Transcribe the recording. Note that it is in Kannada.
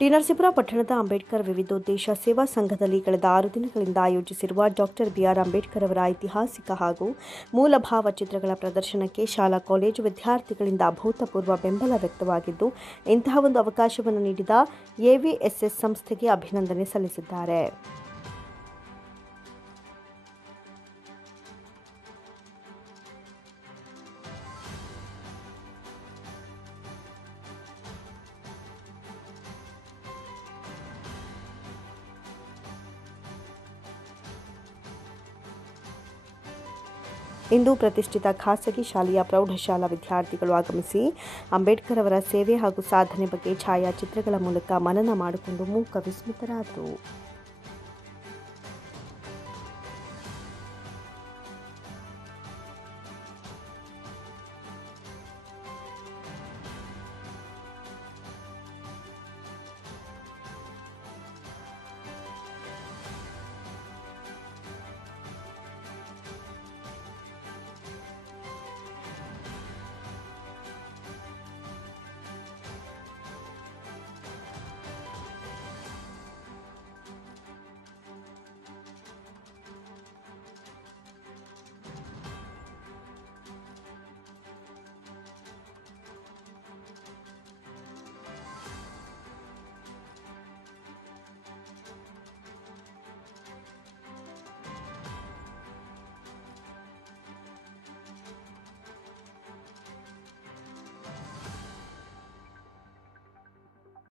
ಟಿ ನರಸೀಪುರ ಪಟ್ಟಣದ ಅಂಬೇಡ್ಕರ್ ವಿವಿಧೋದ್ದೇಶ ಸೇವಾ ಸಂಘದಲ್ಲಿ ಕಳೆದ 6 ದಿನಗಳಿಂದ ಆಯೋಜಿಸಿರುವ ಡಾಕ್ಟರ್ ಬಿಆರ್ ಅಂಬೇಡ್ಕರ್ ಅವರ ಐತಿಹಾಸಿಕ ಹಾಗೂ ಮೂಲ ಭಾವಚಿತ್ರಗಳ ಪ್ರದರ್ಶನಕ್ಕೆ ಶಾಲಾ ಕಾಲೇಜು ವಿದ್ಯಾರ್ಥಿಗಳಿಂದ ಅಭೂತಪೂರ್ವ ಬೆಂಬಲ ವ್ಯಕ್ತವಾಗಿದ್ದು, ಇಂತಹ ಒಂದು ಅವಕಾಶವನ್ನು ನೀಡಿದ ಎವಿಎಸ್ಎಸ್ ಸಂಸ್ಥೆಗೆ ಅಭಿನಂದನೆ ಸಲ್ಲಿಸಿದ್ದಾರೆ. ಇಂದು ಪ್ರತಿಷ್ಠಿತ ಖಾಸಗಿ ಶಾಲೆಯ ಪ್ರೌಢಶಾಲಾ ವಿದ್ಯಾರ್ಥಿಗಳು ಆಗಮಿಸಿ ಅಂಬೇಡ್ಕರ್ ಅವರ ಸೇವೆ ಹಾಗೂ ಸಾಧನೆ ಬಗ್ಗೆ ಛಾಯಾಚಿತ್ರಗಳ ಮೂಲಕ ಮನನ ಮಾಡಿಕೊಂಡು ಮೂಕ ವಿಸ್ಮಿತರಾದರು.